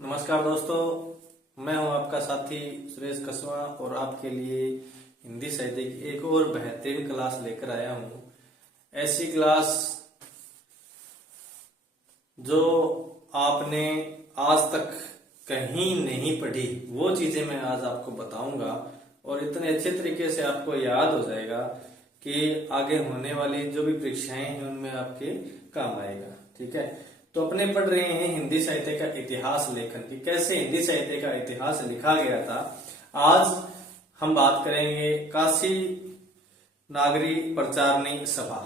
नमस्कार दोस्तों, मैं हूं आपका साथी सुरेश कसवा और आपके लिए हिंदी साहित्य की एक और बेहतरीन क्लास लेकर आया हूं। ऐसी क्लास जो आपने आज तक कहीं नहीं पढ़ी, वो चीजें मैं आज आपको बताऊंगा और इतने अच्छे तरीके से आपको याद हो जाएगा कि आगे होने वाली जो भी परीक्षाएं हैं उनमें आपके काम आएगा। ठीक है, तो अपने पढ़ रहे हैं हिंदी साहित्य का इतिहास लेखन की, कैसे हिंदी साहित्य का इतिहास लिखा गया था। आज हम बात करेंगे काशी नागरी प्रचारणी सभा।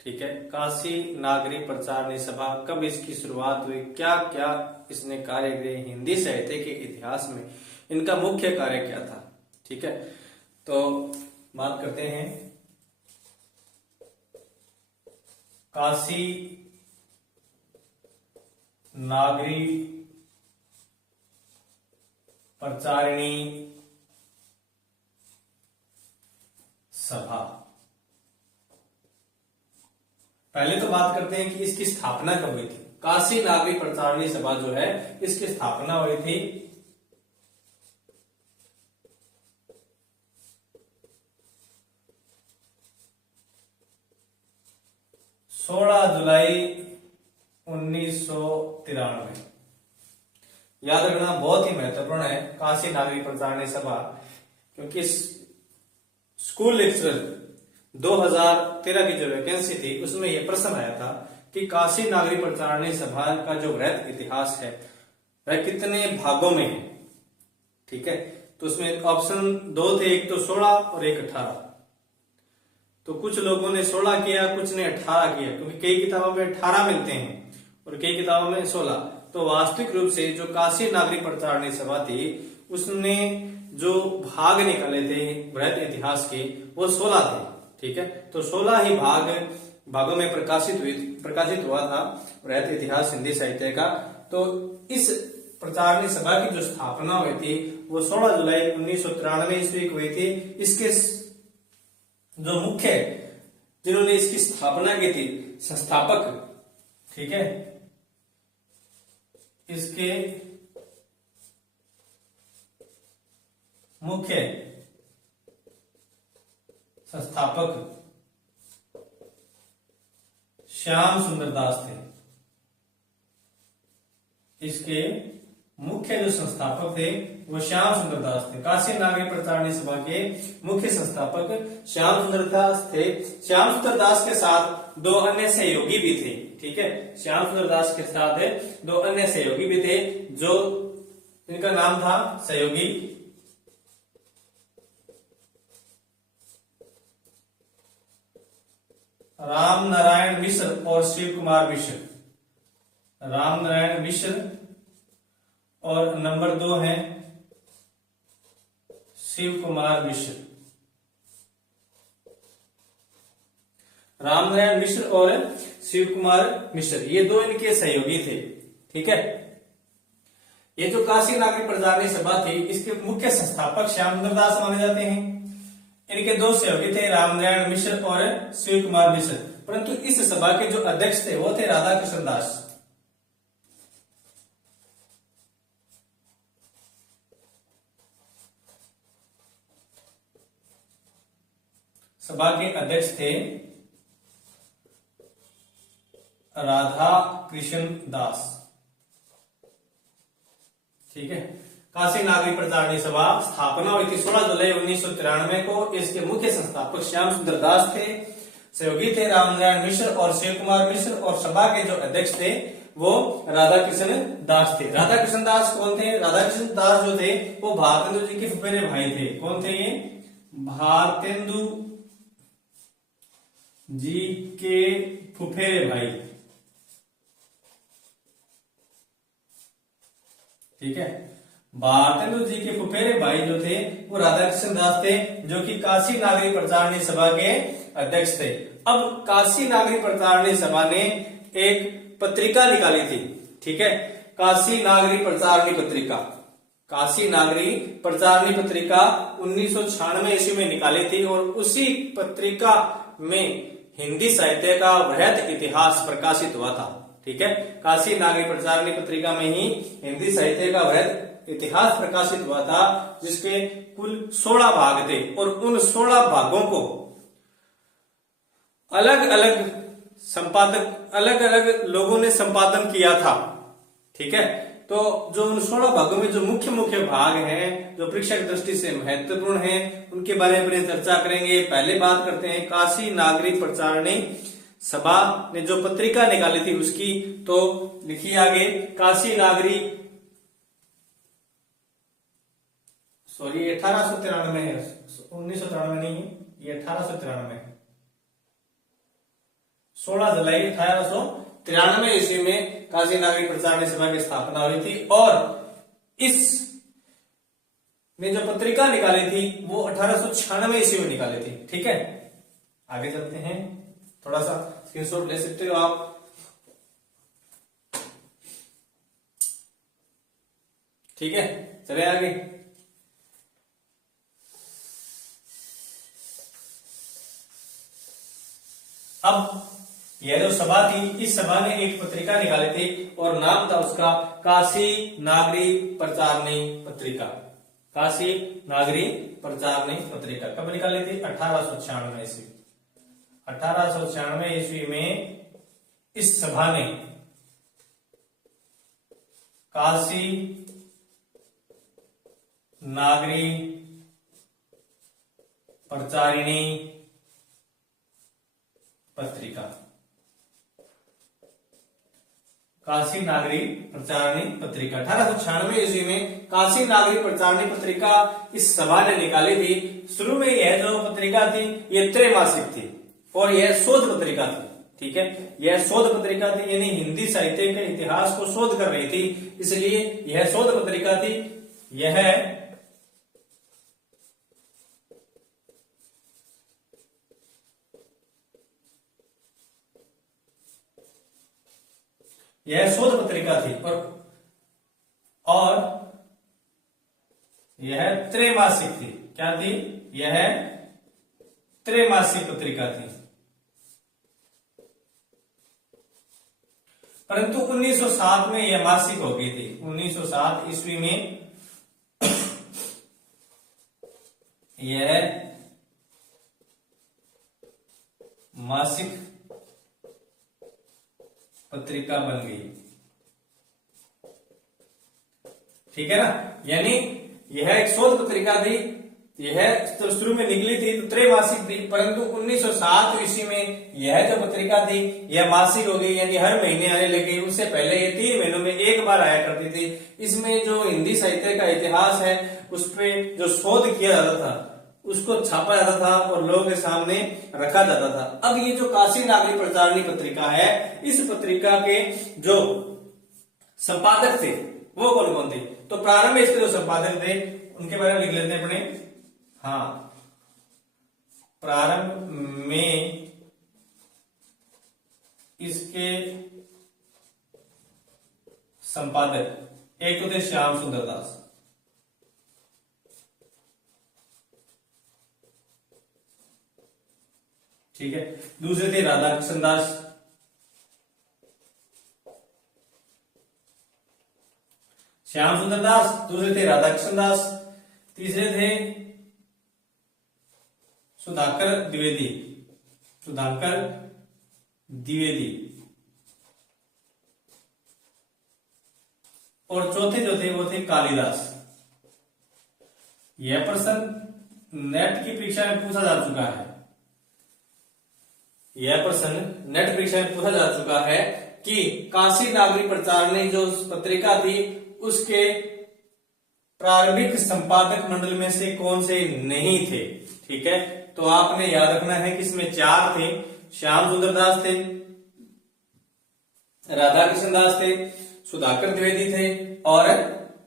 ठीक है, काशी नागरी प्रचारणी सभा कब इसकी शुरुआत हुई, क्या क्या इसने कार्य किए हिंदी साहित्य के इतिहास में, इनका मुख्य कार्य क्या था। ठीक है, तो बात करते हैं काशी नागरी प्रचारिणी सभा। पहले तो बात करते हैं कि इसकी स्थापना कब हुई थी। काशी नागरी प्रचारिणी सभा जो है, इसकी स्थापना हुई थी 16 जुलाई 1993। याद रखना बहुत ही महत्वपूर्ण है काशी नागरी प्रचारणी सभा, क्योंकि स्कूल लेक्चरर 2013 की जो वैकेंसी थी उसमें यह प्रश्न आया था कि काशी नागरी प्रचारणी सभा का जो वृहत इतिहास है वह कितने भागों में है। ठीक है, तो उसमें ऑप्शन दो थे, एक तो 16 और एक 18। तो कुछ लोगों ने 16 किया, कुछ ने 18 किया, क्योंकि कई किताबों में 18 मिलते हैं और कई किताबों में 16। तो वास्तविक रूप से जो काशी नागरी प्रचारणी सभा थी उसने जो भाग निकाले थे वृहत इतिहास के वो 16 थे। ठीक है, तो 16 ही भागों में प्रकाशित हुआ था वृहत इतिहास हिंदी साहित्य का। तो इस प्रचारणी सभा की जो स्थापना हुई थी वो 16 जुलाई 1993 ईस्वी को हुई थी। इसके जो मुख्य जिन्होंने इसकी स्थापना की थी, संस्थापक, ठीक है, इसके मुख्य संस्थापक श्याम सुंदर दास थे। इसके मुख्य जो संस्थापक थे वो श्याम सुंदर दास थे। काशी नागरी प्रचारणी सभा के मुख्य संस्थापक श्याम सुंदर दास थे। श्याम सुंदर दास के साथ दो अन्य सहयोगी भी थे। ठीक है, श्याम सुंदर दास के साथ दो अन्य सहयोगी भी थे, जो इनका नाम था सहयोगी राम नारायण मिश्र और शिव कुमार मिश्र। राम नारायण मिश्र और नंबर 2 है शिव कुमार मिश्र। रामनारायण मिश्र और शिव कुमार मिश्र, ये दो इनके सहयोगी थे। ठीक है, ये जो काशी नागरी प्रचारणी सभा थी इसके मुख्य संस्थापक श्याम सुंदर दास माने जाते हैं। इनके दो सहयोगी थे रामनारायण मिश्र और शिव कुमार मिश्र, परंतु इस सभा के जो अध्यक्ष थे वो थे राधा कृष्ण दास। सभा के अध्यक्ष थे राधा कृष्ण दास। ठीक है, काशी नागरी प्रचारणी सभा स्थापना हुई थी 16 जुलाई 1993 को। इसके मुख्य संस्थापक श्याम सुंदर दास थे, सहयोगी थे रामनारायण मिश्र और शिव कुमार मिश्र, और सभा के जो अध्यक्ष थे वो राधा कृष्ण दास थे। राधा कृष्ण दास कौन थे? राधा कृष्ण दास जो थे वो भारतेंदु जी के फुफेरे भाई थे। कौन थे ये? भारतेंदु जी के फुफेरे भाई। ठीक है, भारतेंदु जी के फुफेरे भाई जो थे वो राधा कृष्ण दास थे, जो कि काशी नागरी प्रचारणी सभा के अध्यक्ष थे। अब काशी नागरी प्रचारणी सभा ने एक पत्रिका निकाली थी। ठीक है, काशी नागरी प्रचारणी पत्रिका। काशी नागरी प्रचारणी पत्रिका 1996 ईस्वी में निकाली थी और उसी पत्रिका में हिंदी साहित्य का वृहत इतिहास प्रकाशित हुआ था। ठीक है। काशी नागरी प्रचारणी पत्रिका में ही हिंदी साहित्य का वृहद इतिहास प्रकाशित हुआ था, जिसके कुल 16 भाग थे और उन 16 भागों को अलग अलग लोगों ने संपादन किया था, ठीक है। तो जो उन 16 भागों में जो मुख्य भाग हैं, जो परीक्षा की दृष्टि से महत्वपूर्ण हैं, उनके बारे में चर्चा करेंगे। पहले बात करते हैं काशी नागरी प्रचारणी सभा ने जो पत्रिका निकाली थी उसकी। तो लिखिए आगे, काशी नागरी, सॉरी 1893 है, 1993 नहीं है, ये 1893 है। 16 जुलाई 1893 ईस्वी में काशी नागरी प्रचारणी सभा की स्थापना हुई थी और इस ने जो पत्रिका निकाली थी वो 1896 ईस्वी में निकाली थी, ठीक है। आगे चलते हैं, थोड़ा सा स्क्रीनशॉट ले सकते हो आप। ठीक है, चले आगे। अब यह जो सभा थी, इस सभा ने एक पत्रिका निकाली थी और नाम था उसका काशी नागरी प्रचारणी पत्रिका। काशी नागरी प्रचारणी पत्रिका कब निकाली थी? 1896 ईस्वी। 1896 ईस्वी में इस सभा ने काशी नागरी प्रचारिणी पत्रिका, काशी नागरी प्रचारणी पत्रिका 1896 ईस्वी में काशी नागरी प्रचारणी पत्रिका इस सभा ने निकाली थी। शुरू में यह जो पत्रिका थी यह त्रैमासिक थी और यह शोध पत्रिका थी, ठीक है। यह शोध पत्रिका थी, यानी हिंदी साहित्य के इतिहास को शोध कर रही थी, इसलिए यह शोध पत्रिका थी। यह शोध पत्रिका थी और यह त्रैमासिक थी। क्या थी? यह त्रैमासिक पत्रिका थी। परंतु 1907 में यह मासिक हो गई थी। 1907 ईस्वी में यह मासिक पत्रिका बन गई, ठीक है ना। यानी यह एक शोध पत्रिका थी, यह तो शुरू में निकली थी तो त्रैमासिक थी, परंतु 1907 ईस्वी में यह जो पत्रिका थी यह मासिक हो गई, यानी हर महीने आने लगी। उससे पहले ये 3 महीनों में एक बार आया करती थी। इसमें जो हिंदी साहित्य का इतिहास है उस पर जो शोध किया जाता था उसको छापा जाता था और लोगों के सामने रखा जाता था। अब ये जो काशी नागरी प्रचारणी पत्रिका है, इस पत्रिका के जो संपादक थे वो कौन कौन थे? तो प्रारंभ में इसके जो संपादक थे उनके बारे में लिख लेते हैं अपने। हाँ, प्रारंभ में इसके संपादक एक तो थे श्याम सुंदर दास, ठीक है। दूसरे थे राधा कृष्ण दास, श्याम सुंदर दास, दूसरे थे राधा कृष्ण दास, तीसरे थे सुधाकर द्विवेदी, सुधाकर द्विवेदी, और चौथे जो थे वो थे कालिदास। यह प्रश्न नेट की परीक्षा में पूछा जा चुका है। यह प्रश्न नेट परीक्षा में पूछा जा चुका है कि काशी नागरी प्रचारणी जो पत्रिका थी उसके प्रारंभिक संपादक मंडल में से कौन से नहीं थे, ठीक है। तो आपने याद रखना है कि इसमें 4 थे। श्याम सुंदर दास थे, राधा कृष्ण दास थे, सुधाकर द्विवेदी थे और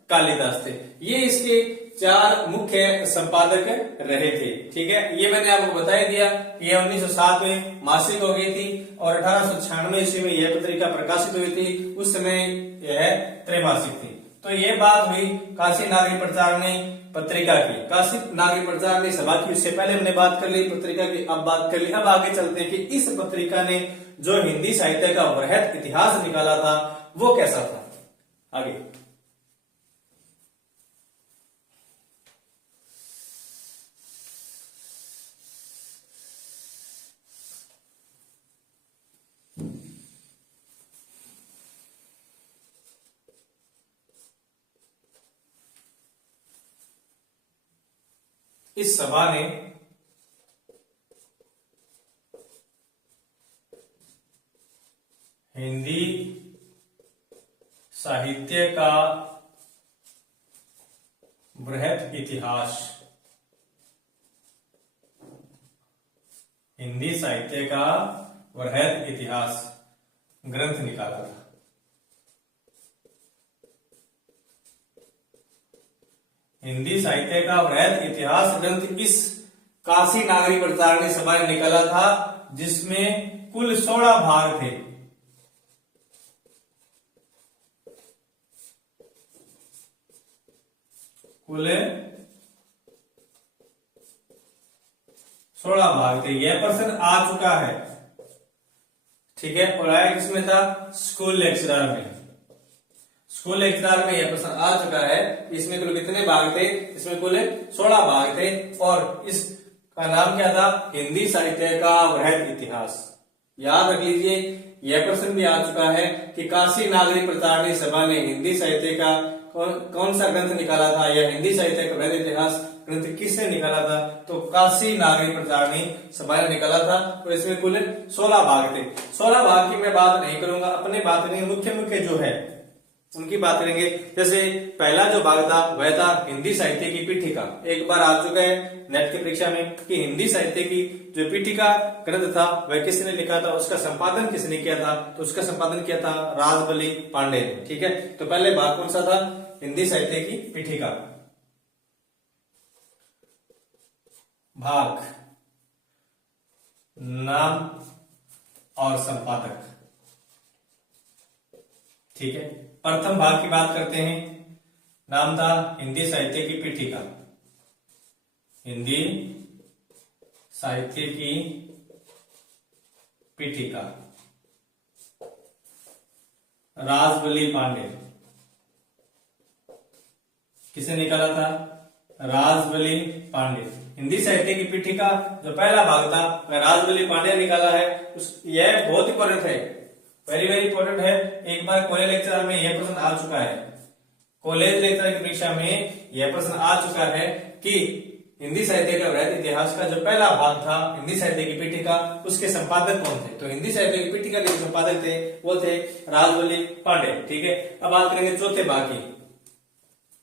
कालिदास थे। ये इसके 4 मुख्य संपादक रहे थे, ठीक है। ये मैंने आपको बता ही दिया। यह 1907 में मासिक हो गई थी और 1896 ईस्वी में यह पत्रिका प्रकाशित हुई थी। उस समय यह त्रैमासिक थी। तो ये बात हुई काशी नागरिक प्रचारणी पत्रिका की, काशी नागरिक प्रचारणी सभा की। उससे पहले हमने बात कर ली पत्रिका की, अब बात कर ली। अब आगे चलते हैं कि इस पत्रिका ने जो हिंदी साहित्य का वृहद इतिहास निकाला था वो कैसा था। आगे इस सभा ने हिंदी साहित्य का वृहद इतिहास, हिंदी साहित्य का वृहद इतिहास ग्रंथ निकाला था। हिंदी साहित्य का वृहद इतिहास ग्रंथ इस काशी नागरिक प्रचारणी सभा ने निकाला था, जिसमें कुल 16 भाग थे। कुल 16 भाग थे। यह प्रश्न आ चुका है, ठीक है, और आया किसमें था? स्कूल लेक्चरर में। स्कूल लेक्चरर में यह प्रश्न आ चुका है। इसमें कुल कितने भाग थे? इसमें कुल 16 भाग थे और इसका नाम क्या था? हिंदी साहित्य का वृहद इतिहास। याद रख लीजिए, यह प्रश्न भी आ चुका है कि काशी नागरिक प्रचारणी सभा ने हिंदी साहित्य का कौन सा ग्रंथ निकाला था, या हिंदी साहित्य का वृहद इतिहास ग्रंथ किसने निकाला था? तो काशी नागरिक प्रचारणी सभा ने निकाला था और इसमें कुल 16 भाग थे। 16 भाग की मैं बात नहीं करूंगा, अपने बात करेंगे मुख्य मुख्य जो है उनकी बात करेंगे। जैसे पहला जो भाग था वह था हिंदी साहित्य की पीठिका। एक बार आ चुका है नेट की परीक्षा में कि हिंदी साहित्य की जो पीठिका ग्रंथ था वह किसने लिखा था, उसका संपादन किसने किया था? तो उसका संपादन किया था राजबली पांडे ने। ठीक है, तो पहले भाग कौन सा था? हिंदी साहित्य की पीठिका। भाग, नाम और संपादक। ठीक है, प्रथम भाग की बात करते हैं। नाम था हिंदी साहित्य की पीठिका। हिंदी साहित्य की पीठिका, राजबली पांडे। किसने निकाला था? राजबली पांडे। हिंदी साहित्य की पीठिका जो पहला भाग था वह राजबली पांडे ने निकाला है। यह बहुत इंपॉर्टेंट है, वेरी वेरी इंपॉर्टेंट है। एक बार कॉलेज लेक्चर में यह प्रश्न आ चुका है, कॉलेज लेक्चर की परीक्षा में यह प्रश्न आ चुका है कि हिंदी साहित्य का वृहद इतिहास का जो पहला भाग था हिंदी साहित्य की पीठिका, उसके संपादक कौन थे? तो हिंदी साहित्य की पीठिका के संपादक थे वो थे राजबली पांडे। ठीक है, अब बात करेंगे चौथे भाग की।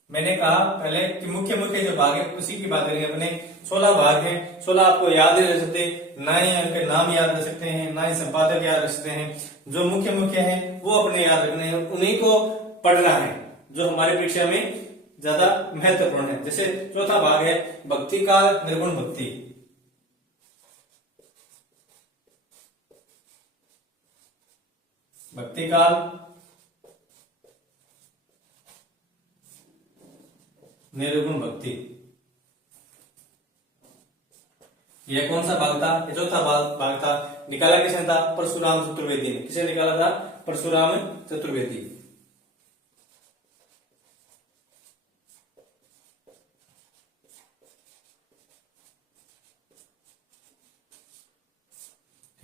मैंने कहा पहले कि मुख्य मुख्य जो भाग है उसी की बात करेंगे। अपने 16 भाग हैं, 16 आपको याद नहीं रह सकते, ना ही उनके नाम याद रख सकते हैं, ना ही संपादक याद रख सकते हैं। जो मुख्य मुख्य हैं वो अपने याद रखने हैं, उन्हीं को पढ़ना है जो हमारी परीक्षा में ज्यादा महत्वपूर्ण है। जैसे चौथा भाग है भक्ति काल निर्गुण भक्ति। भक्ति काल निर्गुण भक्ति, यह कौन सा भाग था? ये चौथा भाग था। निकाला किसने था? परशुराम चतुर्वेदी ने। किसे निकाला था? परशुराम चतुर्वेदी।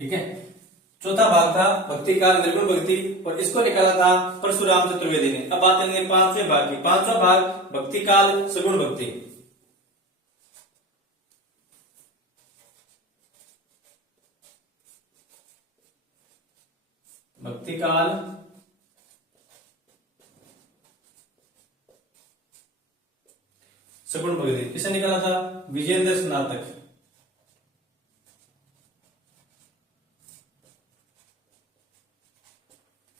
ठीक है, चौथा भाग था भक्ति काल निर्गुण भक्ति और इसको निकाला था परशुराम चतुर्वेदी ने। अब बात करेंगे पांचवें भाग की। पांचवा भाग भक्ति काल सगुण भक्ति। भक्ति काल सगुण भक्ति किसे निकाला था? विजेंद्र स्नातक।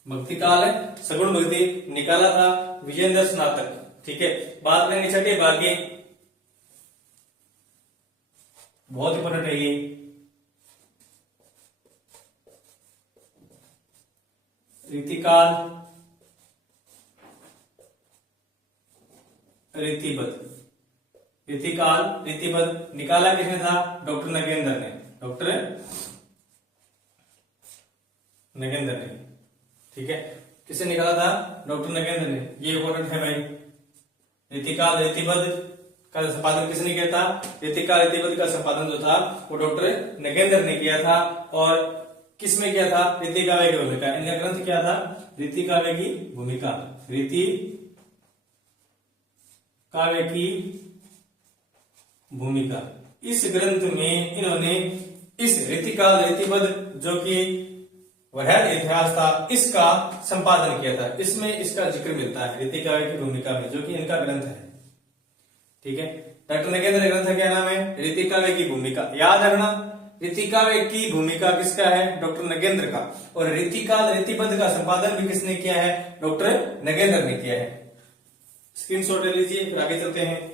भक्ति काल सगुण भक्ति निकाला था विजेंद्र स्नातक। ठीक है, बात करेंगे छठे भाग की, बहुत इंपॉर्टेंट है ये। रीतिकाल रीतिबद्ध, रीतिकाल रीतिबद्ध निकाला किसने था? डॉक्टर नगेंद्र ने, डॉक्टर नगेंद्र ने, ठीक है। किसने निकाला था? डॉक्टर नगेंद्र ने। ये इंपॉर्टेंट है भाई। रीतिकाल रीतिबद्ध का संपादन किसने किया था? रीतिकाल रीतिबद्ध का संपादन जो था वो डॉक्टर नगेंद्र ने किया था। और किसमें किया था? रीति काव्य की भूमिका। इनका ग्रंथ क्या था? रीति काव्य की भूमिका, रीति काव्य की भूमिका। इस ग्रंथ में इन्होंने इस रीतिकाल रीतिबद्ध जो कि वृहद इतिहास था इसका संपादन किया था। इसमें इसका जिक्र मिलता है रीति काव्य की भूमिका में, जो कि इनका ग्रंथ है, ठीक है। डॉक्टर नगेंद्र ग्रंथ का क्या नाम है? रीति काव्य की भूमिका। याद रखना, रीति काव्य की भूमिका किसका है? डॉक्टर नगेंद्र का। और रीतिकाल रीतिबद्ध का संपादन भी किसने किया है? डॉक्टर नगेंद्र ने किया है। स्क्रीनशॉट ले लीजिए, फिर आगे चलते हैं।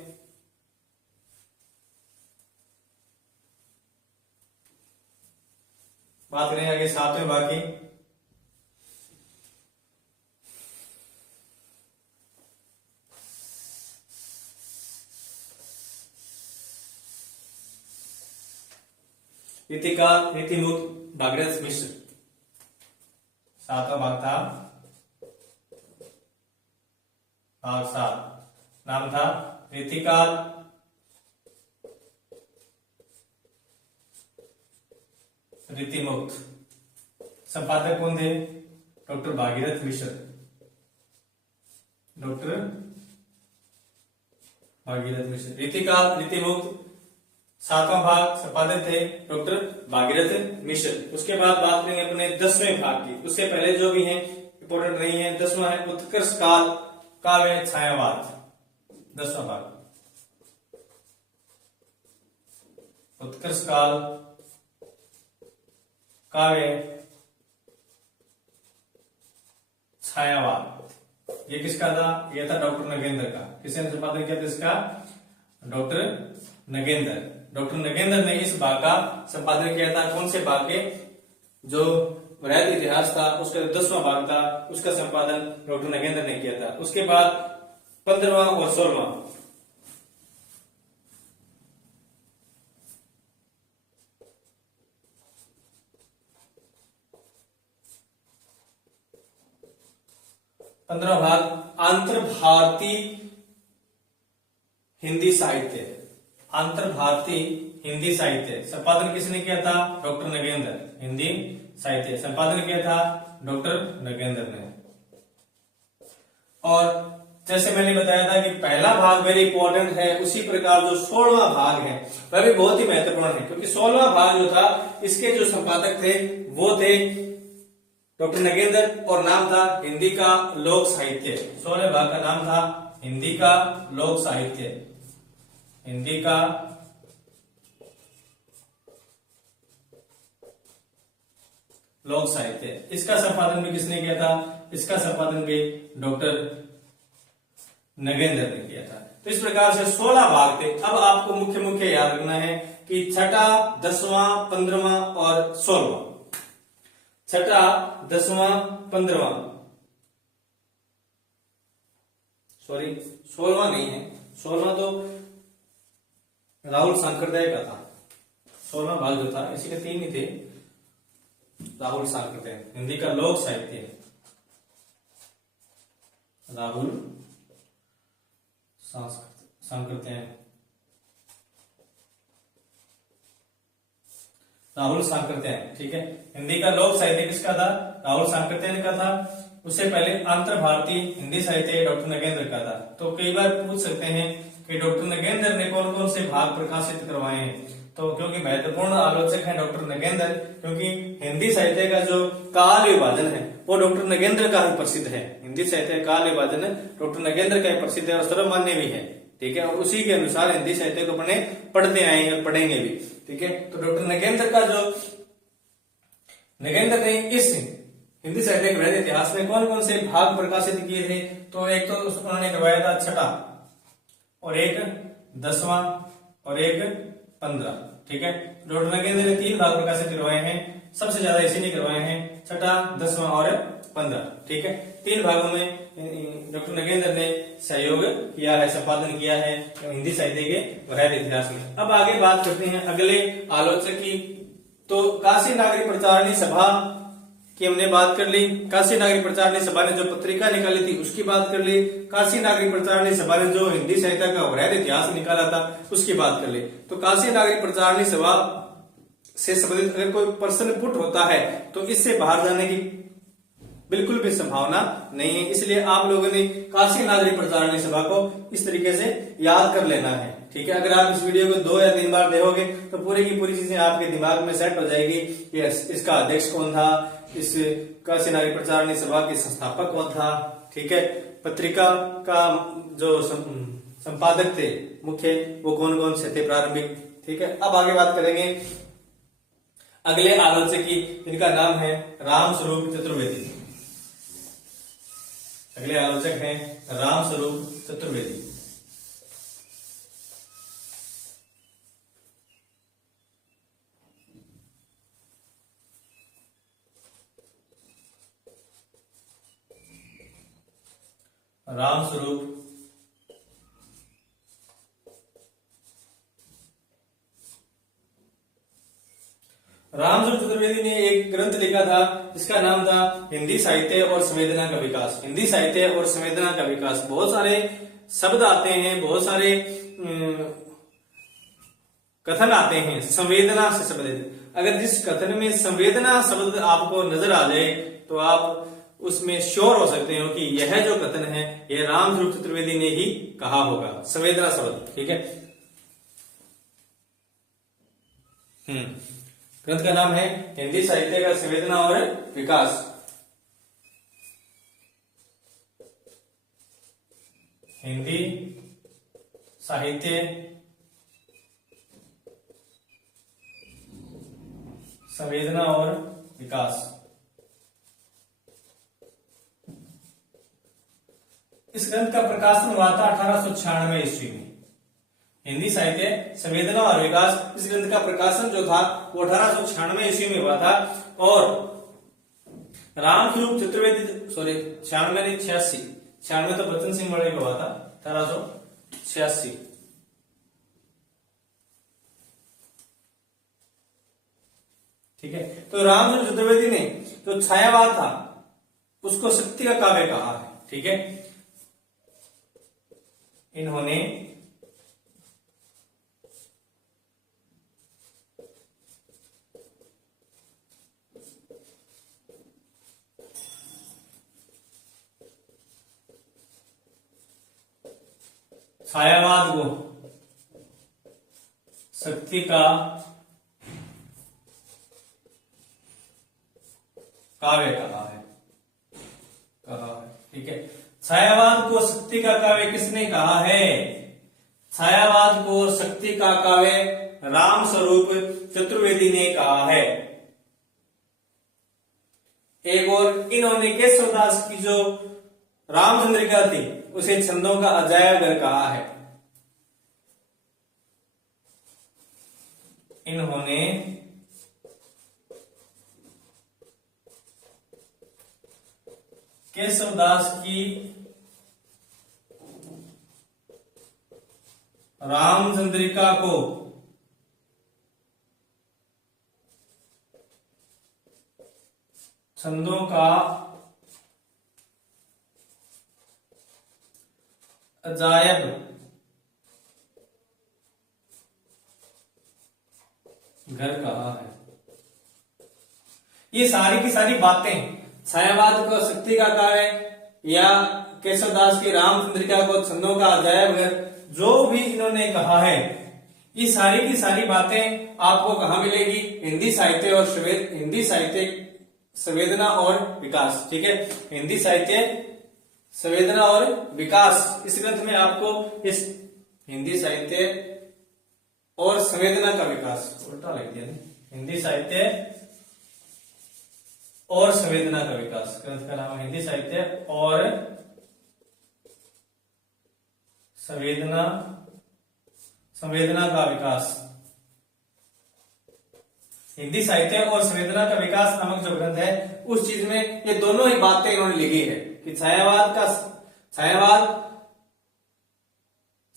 बात करें आगे साथ में बाकी। रीतिकाल रीतिमुक्त भागीरथ मिश्र, सातवां भाग था, भाग 7, नाम था रीतिकाल रीतिमुक्त। संपादक कौन थे? डॉक्टर भागीरथ मिश्र, डॉक्टर भागीरथ मिश्र। रीतिकाल रीतिमुक्त 7वां भाग संपादक थे डॉक्टर भागीरथ मिश्र। उसके बाद बात करेंगे अपने 10वें भाग की। उससे पहले जो भी है इंपोर्टेंट नहीं है। 10वां है उत्कर्ष काल काव्य छायावाद, 10वां भाग उत्कर्ष काल काव्य छायावाद। ये किसका था? ये था डॉक्टर नगेंद्र का। किसने संपादन किया था इसका? डॉक्टर नगेंद्र। डॉक्टर नगेंद्र ने इस भाग का संपादन किया था। कौन से भाग के? जो वृहद इतिहास था उसका 10वां भाग था, उसका संपादन डॉक्टर नगेंद्र ने किया था। उसके बाद 15वां और 16वां, भाग आंतर भारतीय हिंदी साहित्य, आंतर भारतीय हिंदी साहित्य। संपादन किसने किया था? डॉक्टर नगेंद्र। हिंदी साहित्य संपादन किया था डॉक्टर नगेंद्र ने। और जैसे मैंने बताया था कि पहला भाग वेरी इंपॉर्टेंट है, उसी प्रकार जो 16वां भाग है वह भी बहुत ही महत्वपूर्ण है, क्योंकि 16वां भाग जो था इसके जो संपादक थे वो थे डॉक्टर नगेंद्र और नाम था हिंदी का लोक साहित्य। 16वें भाग का नाम था हिंदी का लोक साहित्य, हिंदी का लोक साहित्य। इसका संपादन भी किसने किया था? इसका संपादन भी डॉक्टर नगेंद्र ने किया था। तो इस प्रकार से 16 भाग थे। अब आपको मुख्य मुख्य याद रखना है कि 6वां, 10वां, 15वां और 16वां। 6वां, 10वां, 15वां, सॉरी 16वां नहीं है, 16वां तो राहुल सांकृत्याय का था। 16वां भाग जो था, इसी के 3 ही थे। राहुल सांकृत्याय हिंदी का लोक साहित्य, राहुल सांकृत्याय, राहुल सांकृत्याय, ठीक है। हिंदी का लोक साहित्य किसका था? राहुल सांकृत्याय का था। उससे पहले अंतर भारतीय हिंदी साहित्य डॉक्टर नगेंद्र का था। तो कई बार पूछ सकते हैं कि डॉक्टर नगेंद्र ने कौन कौन से भाग प्रकाशित करवाए हैं। तो क्योंकि महत्वपूर्ण आलोचक है डॉक्टर नगेंद्र, क्योंकि हिंदी साहित्य का जो काल विभाजन है वो डॉक्टर नगेंद्र का ही प्रसिद्ध है। हिंदी साहित्य का काल विभाजन डॉक्टर नगेंद्र का ही प्रसिद्ध है और सर्वमान्य भी है, ठीक है। और उसी के अनुसार हिंदी साहित्य को अपने पढ़ते आए हैं और पढ़ेंगे भी, ठीक है। तो डॉक्टर नगेंद्र का जो नगेंद्र ने इस हिंदी साहित्य के वृहद इतिहास में कौन कौन से भाग प्रकाशित किए थे? तो एक तो उन्होंने करवाया था 6वां और एक 10वां और एक 15, ठीक है। डॉक्टर नगेंद्र ने 3 भाग प्रकाशित करवाए हैं, सबसे ज्यादा इसी ने करवाए हैं, 6वां, 10वां और 15, ठीक है। 3 भागों में डॉक्टर नगेंद्र ने सहयोग किया है, संपादन किया है हिंदी साहित्य के वृहद इतिहास में। अब आगे बात करते हैं अगले आलोचक की। तो काशी नागरिक प्रचारणी सभा की हमने बात कर ली। काशी नागरिक प्रचारणी सभा ने जो पत्रिका निकाली थी उसकी बात कर ली। काशी नागरिक प्रचारणी सभा ने जो हिंदी साहित्य का वृहद इतिहास निकाला था उसकी बात कर ली। तो काशी नागरिक प्रचारणी सभा से संबंधित अगर कोई प्रश्न पुट होता है तो इससे बाहर जाने की बिल्कुल भी संभावना नहीं है, इसलिए आप लोगों ने काशी नागरिक प्रचारणी सभा को इस तरीके से याद कर लेना है। ठीक है, अगर आप इस वीडियो को 2 या 3 बार देखोगे तो पूरी की पूरी चीजें आपके दिमाग में सेट हो जाएगी कि इसका अध्यक्ष कौन था, इस काशी नागरिक प्रचारणी सभा के संस्थापक कौन था। ठीक है, पत्रिका का जो संपादक थे मुख्य वो कौन कौन से थे प्रारंभिक। ठीक है, अब आगे बात करेंगे अगले आलोचक की, जिनका नाम है रामस्वरूप चतुर्वेदी। अगले आलोचक हैं रामस्वरूप चतुर्वेदी। रामस्वरूप चतुर्वेदी ने एक ग्रंथ लिखा था जिसका नाम था हिंदी साहित्य और संवेदना का विकास। हिंदी साहित्य और संवेदना का विकास, बहुत सारे शब्द आते हैं, बहुत सारे कथन आते हैं संवेदना से संबंधित। अगर जिस कथन में संवेदना शब्द आपको नजर आ जाए तो आप उसमें श्योर हो सकते हो कि यह जो कथन है यह रामस्वरूप चतुर्वेदी ने ही कहा होगा, संवेदना शब्द। ठीक है, ग्रंथ का नाम है हिंदी साहित्य का संवेदना और विकास। हिंदी साहित्य संवेदना और विकास। इस ग्रंथ का प्रकाशन हुआ था 1896 ईस्वी में। हिंदी साहित्य संवेदना और विकास, इस ग्रंथ का प्रकाशन जो था वो 1896 ईस्वी में हुआ था। और रामस्वरूप चतुर्वेदी 96 तो बच्चन सिंह बड़े का हुआ था 1886। ठीक है, तो रामस्वरूप चतुर्वेदी ने जो छायावाद था उसको शक्ति का काव्य कहा है। ठीक है, इन्होंने छायावाद को शक्ति का काव्य कहा है। ठीक है, छायावाद को शक्ति का काव्य किसने कहा है? छायावाद को शक्ति का काव्य रामस्वरूप चतुर्वेदी ने कहा है। एक और इन्होंने केशवदास की जो रामचंद्रिका थी उसे छंदों का अजायब घर कहा है। इन्होंने केशवदास की रामचंद्रिका को छंदों का अजायब घर कहा है। ये सारी की सारी बातें छायावाद को शक्ति का काव्य या केशवदास की रामचंद्रिका को छंदों का अजायब घर, जो भी इन्होंने कहा है, ये सारी की सारी बातें आपको कहां मिलेगी? हिंदी साहित्य और हिंदी साहित्य संवेदना और विकास। ठीक है, हिंदी साहित्य संवेदना और विकास, इस ग्रंथ में आपको इस हिंदी साहित्य और संवेदना का विकास, उल्टा लिख दिया, हिंदी साहित्य और संवेदना का विकास, ग्रंथ का नाम है हिंदी साहित्य और संवेदना का विकास। हिंदी साहित्य और संवेदना का विकास नामक जो ग्रंथ है उस चीज में ये दोनों ही बातें इन्होंने लिखी है। कि छायावाद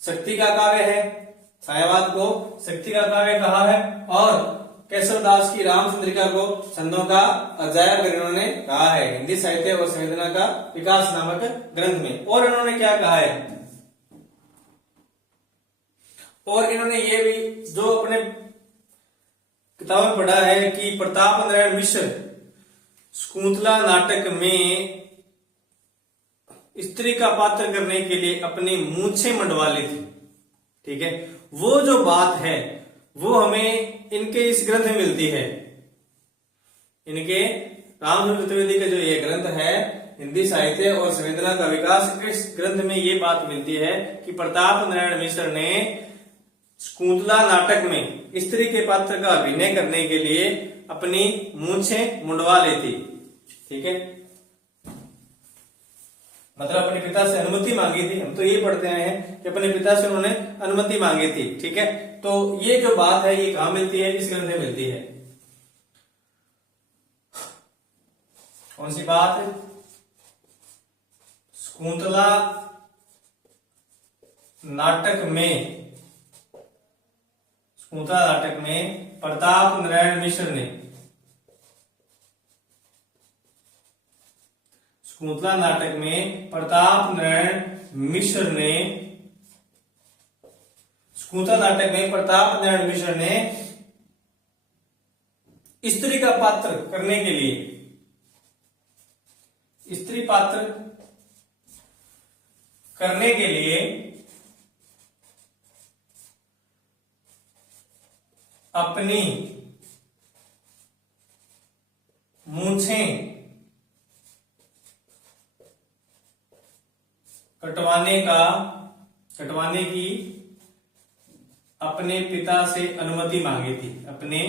शक्ति का काव्य है, छायावाद को शक्ति का काव्य कहा है, और केशवदास की रामचंद्रिका को छंदों का अजायब इन्होंने कहा है हिंदी साहित्य और संवेदना का विकास नामक ग्रंथ में। और इन्होंने क्या कहा है, और इन्होंने ये भी जो अपने किताब में पढ़ा है कि प्रताप नारायण मिश्र शकुंतला नाटक में स्त्री का पात्र करने के लिए अपनी मूंछें मंडवा ली थी। ठीक है, वो जो बात है वो हमें इनके इस ग्रंथ में मिलती है। इनके रामचंद्र चतुर्वेदी का जो ये ग्रंथ है हिंदी साहित्य और संवेदना का विकास, इस ग्रंथ में ये बात मिलती है कि प्रताप नारायण मिश्र ने शकुंतला नाटक में स्त्री के पात्र का अभिनय करने के लिए अपनी मूंछें मुंडवा ली थी। ठीक है, मतलब अपने पिता से अनुमति मांगी थी। हम तो ये पढ़ते आए हैं कि अपने पिता से उन्होंने अनुमति मांगी थी। ठीक है, तो ये जो बात है ये कहां मिलती है, इस ग्रंथ में मिलती है। कौन सी बात है, शकुंतला नाटक में प्रताप नारायण मिश्र ने शकुंतला नाटक में प्रताप नारायण मिश्र ने स्त्री का पात्र करने के लिए अपनी मूंछें कटवाने की अपने पिता से अनुमति मांगी थी। अपने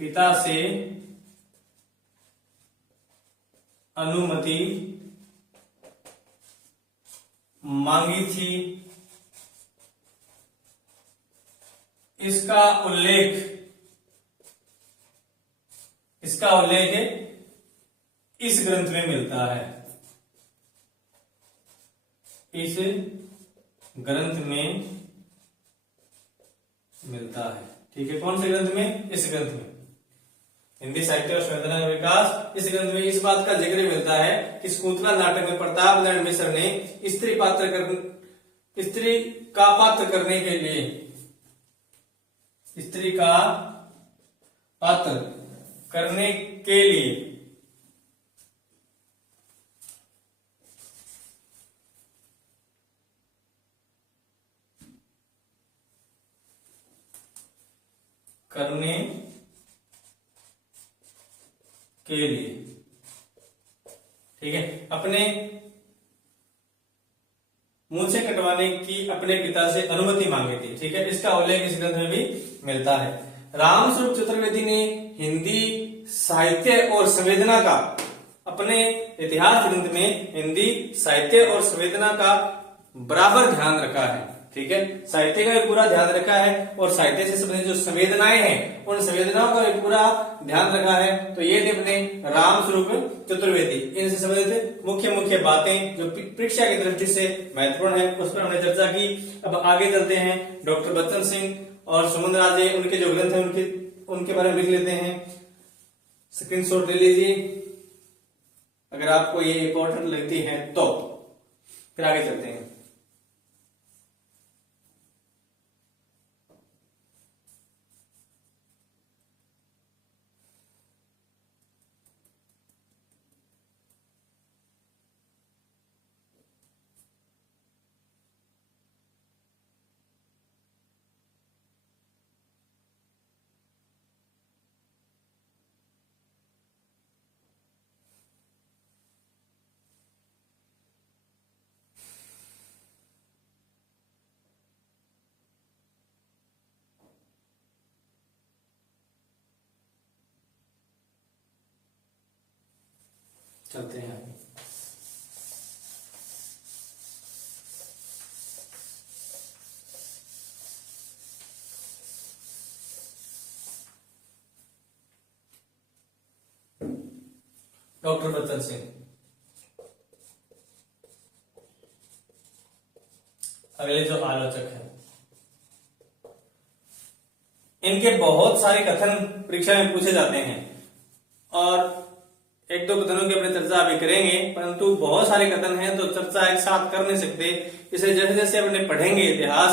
पिता से अनुमति मांगी थी। इसका उल्लेख इस ग्रंथ में मिलता है। इस ग्रंथ में मिलता है। ठीक है, कौन से ग्रंथ में, इस ग्रंथ में, हिंदी साहित्य और संवेदना का विकास, इस ग्रंथ में इस बात का जिक्र मिलता है कि शकुंतला नाटक में प्रताप नारायण मिश्र ने स्त्री का पात्र करने के लिए ठीक है, अपने मूंछें कटवाने की अपने पिता से अनुमति मांगी थी। ठीक है, इसका उल्लेख इस ग्रंथ में भी मिलता है। रामस्वरूप चतुर्वेदी ने हिंदी साहित्य और संवेदना का, अपने इतिहास ग्रंथ में हिंदी साहित्य और संवेदना का बराबर ध्यान रखा है। ठीक है, साहित्य का भी पूरा ध्यान रखा है और साहित्य से संबंधित जो संवेदनाएं हैं उन संवेदनाओं का भी पूरा ध्यान रखा है। तो ये थे अपने रामस्वरूप चतुर्वेदी। इनसे संबंधित मुख्य बातें जो परीक्षा की दृष्टि से महत्वपूर्ण है उस पर हमने चर्चा की। अब आगे चलते हैं, डॉक्टर बच्चन सिंह और सुमन राजे, उनके जो ग्रंथ है उनके बारे में लिख लेते हैं। स्क्रीनशॉट ले लीजिए अगर आपको ये इंपॉर्टेंट लगती है तो। फिर आगे चलते हैं। चलते हैं आगे। डॉक्टर बच्चन सिंह अगले जो आलोचक है, इनके बहुत सारे कथन परीक्षा में पूछे जाते हैं और एक दो कथनों की अपनी चर्चा अभी करेंगे, परंतु बहुत सारे कथन हैं तो चर्चा एक साथ कर नहीं सकते। इसे जैसे जैसे अपने पढ़ेंगे इतिहास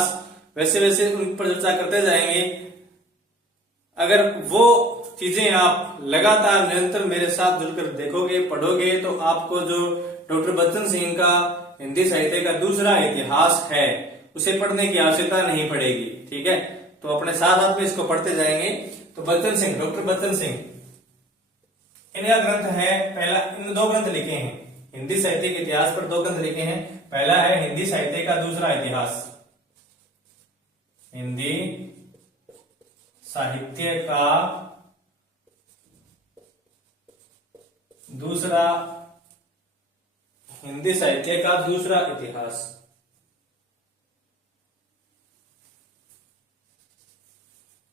वैसे वैसे उन पर चर्चा करते जाएंगे। अगर वो चीजें आप लगातार निरंतर मेरे साथ जुड़कर देखोगे पढ़ोगे तो आपको जो डॉक्टर बच्चन सिंह का हिंदी साहित्य का दूसरा इतिहास है उसे पढ़ने की आवश्यकता नहीं पड़ेगी। ठीक है, तो अपने साथ साथ में इसको पढ़ते जाएंगे। तो बच्चन सिंह, डॉक्टर बच्चन सिंह, इनका ग्रंथ है पहला, इन दो ग्रंथ लिखे हैं हिंदी साहित्य के इतिहास पर, दो ग्रंथ लिखे हैं। पहला है हिंदी साहित्य का दूसरा इतिहास, हिंदी साहित्य का दूसरा, हिंदी साहित्य का दूसरा इतिहास।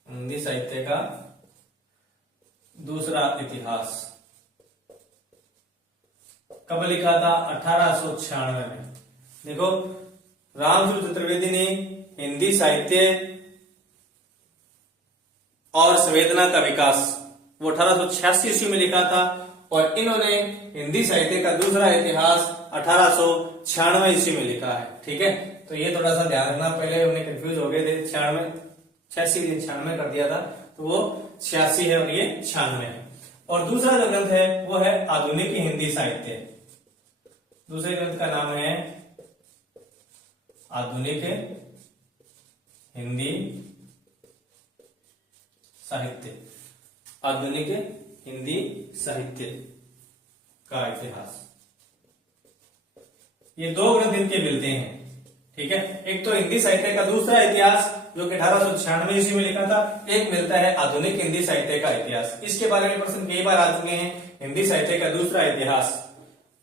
हिंदी साहित्य का दूसरा इतिहास कब लिखा था? 1896 में। देखो, रामसूत्र चतुर्वेदी ने हिंदी साहित्य और संवेदना का विकास वो 1886 ईस्वी में लिखा था और इन्होंने हिंदी साहित्य का दूसरा इतिहास 1896 ईस्वी में लिखा है। ठीक है, तो ये थोड़ा सा ध्यान रखना, पहले उन्हें कंफ्यूज हो गए थे, 96 कर दिया था, तो वो 86 है और ये 96 है। और दूसरा जो ग्रंथ है वो है आधुनिक हिंदी साहित्य। दूसरे ग्रंथ का नाम है आधुनिक हिंदी साहित्य, आधुनिक हिंदी साहित्य का इतिहास। ये दो ग्रंथ इनके मिलते हैं। ठीक है, एक तो हिंदी साहित्य का दूसरा इतिहास जो कि 1896 ईस्वी में लिखा था, एक मिलता है आधुनिक हिंदी साहित्य का इतिहास। इसके बारे में प्रश्न कई बार आ चुके हैं। हिंदी साहित्य का दूसरा इतिहास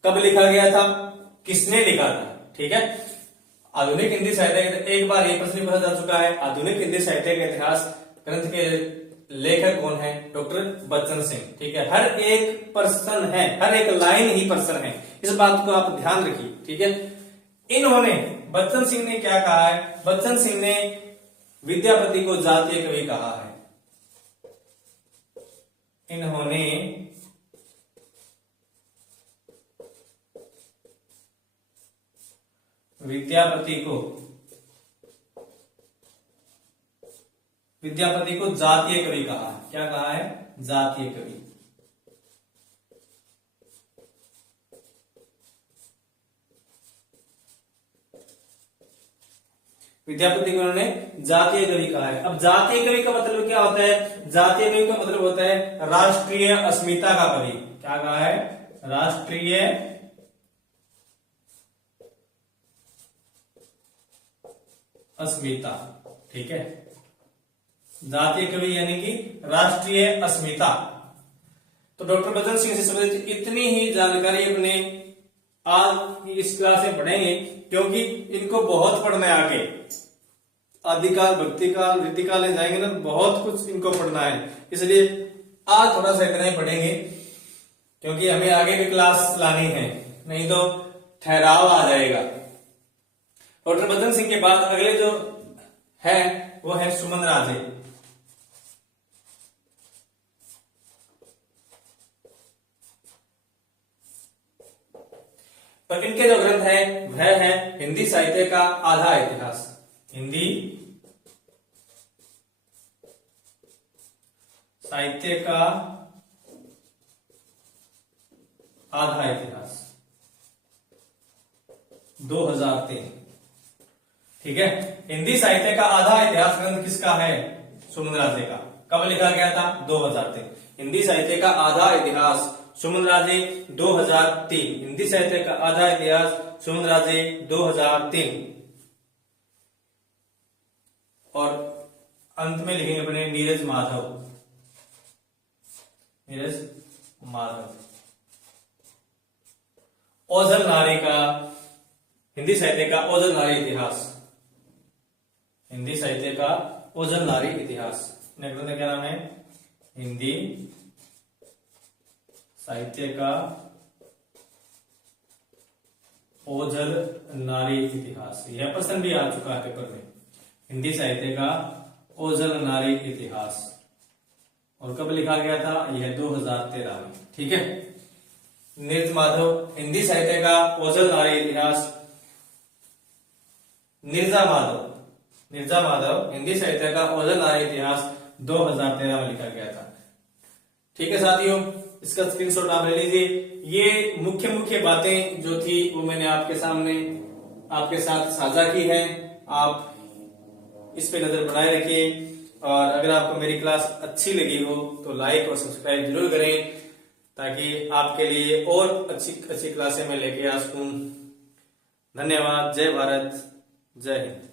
कब लिखा गया था, किसने लिखा था? ठीक है, आधुनिक हिंदी साहित्य का एक बार ये प्रश्न पूछा जा चुका है, आधुनिक हिंदी साहित्य का इतिहास ग्रंथ के लेखक कौन है? डॉक्टर बच्चन सिंह। ठीक है, हर एक पर्सन है, हर एक लाइन ही पर्सन है, इस बात को आप ध्यान रखिए। ठीक है, इन्होंने, बच्चन सिंह ने क्या कहा है? बच्चन सिंह ने विद्यापति को जातीय कवि कहा है। इन्होंने विद्यापति को जातीय कवि कहा है। क्या कहा है? जातीय कवि। विद्यापति को उन्होंने जातीय कवि कहा है। अब जातीय कवि का मतलब क्या होता है? जातीय कवि का मतलब होता है राष्ट्रीय अस्मिता का कवि। क्या कहा है? राष्ट्रीय अस्मिता। ठीक है, जातीय कवि यानी कि राष्ट्रीय अस्मिता। तो डॉक्टर बच्चन सिंह से संबंधित इतनी ही जानकारी अपने आज इस क्लास में पढ़ेंगे, क्योंकि इनको बहुत पढ़ना है आगे। आदिकाल, भक्तिकाल, रीतिकाल में जाएंगे ना, बहुत कुछ इनको पढ़ना है, इसलिए आज थोड़ा सा इतना ही पढ़ेंगे, क्योंकि हमें आगे भी क्लास लानी है, नहीं तो ठहराव आ जाएगा। डॉक्टर बच्चन सिंह के बाद अगले जो है वो है सुमन राजे। तो इनके जो ग्रंथ है वह है हिंदी साहित्य का आधा इतिहास। हिंदी साहित्य का आधा इतिहास 2003। ठीक है, हिंदी साहित्य का आधा इतिहास ग्रंथ किसका है? सुमन राजे का। कब लिखा गया था? 2003। हिंदी साहित्य का आधा इतिहास सुमन राजे 2003। हिंदी साहित्य का आधा इतिहास सुमन राजे 2003। और अंत में लिखेंगे अपने नीरज माधव। नीरज माधव ओझल नारी का, हिंदी साहित्य का ओझल नारी इतिहास। हिंदी साहित्य का ओझल नारी इतिहास। ग्रंथ का क्या नाम है? हिंदी साहित्य का ओझल नारी इतिहास। यह प्रश्न भी आ चुका है पेपर में, हिंदी साहित्य का ओझल नारी इतिहास। और कब लिखा गया था? यह 2013 में। ठीक है। नीरज माधव, हिंदी साहित्य का ओझल नारी इतिहास। नीरजा माधव, हिंदी साहित्य का ओझल नारी इतिहास 2013 में लिखा गया था। ठीक है साथियों, इसका स्क्रीनशॉट आप ले लीजिए। ये मुख्य मुख्य बातें जो थी वो मैंने आपके सामने आपके साथ साझा की है। आप इस पे नजर बनाए रखिए, और अगर आपको मेरी क्लास अच्छी लगी हो तो लाइक और सब्सक्राइब जरूर करें, ताकि आपके लिए और अच्छी अच्छी क्लासें मैं लेके आ सकूं। धन्यवाद। जय भारत, जय हिंद।